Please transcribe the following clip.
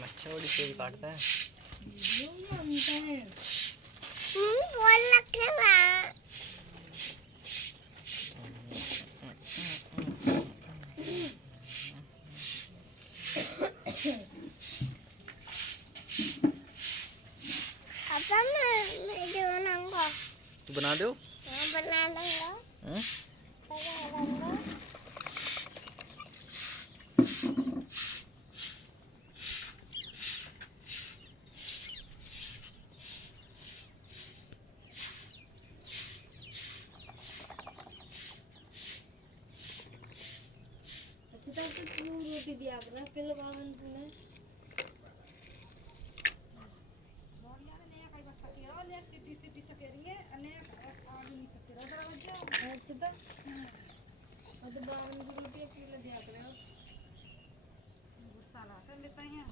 मच्छर बड़ी तेज काटता है। बोल रखेगा। पापा मैं जो बनाऊंगा। तू बना दो। बना दूंगा। बना दूंगा। अच्छा तो तू रोटी दिया कर किलो बावन तूने बोलिया ने नया कई बस सकेरो ले सिटी सिटी सकेरिए अने आग नहीं सकेरो बड़ा बच्चा अच्छा तो और तो बावन की रोटी किलो दिया कर गुस्सा लाते लेते हैं।